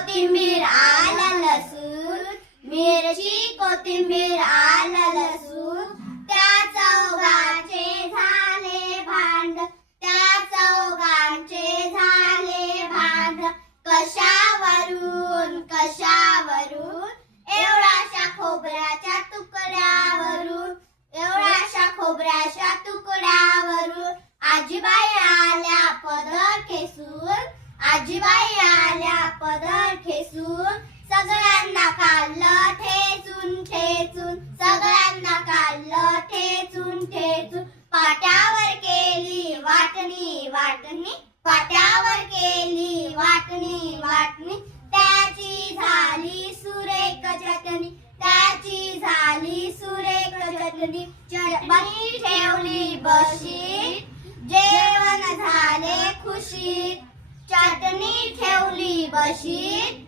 कोथिंबीर आलं लसूण, मिरची कोथिंबीर आलं लसूण, त्या चौघांचे झाले भांड, त्या चौघांचे झाले भांड. कशावरून कशावरून एवढ्याशा खोबऱ्याच्या तुकड्यावरून, एवढ्याशा खोबऱ्याच्या तुकड्यावरून. आजीबाई आल्या पदर खेचून, आजीबाई आल्या पदर खेचून, सगळ्यांना खाल्लं ठेचून ठेचून, सगळ्यांना खाल्लं ठेचून ठेचून. पाट्यावर केली वाटणी वाटणी, पाट्यावर केली वाटणी वाटणी, त्याची झाली सुरेख चटणी, त्याची झाली सुरेख चटणी. चटणी ठेवली बशीत, जेवण झाले खुशीत, चटणी ठेवली बशीत,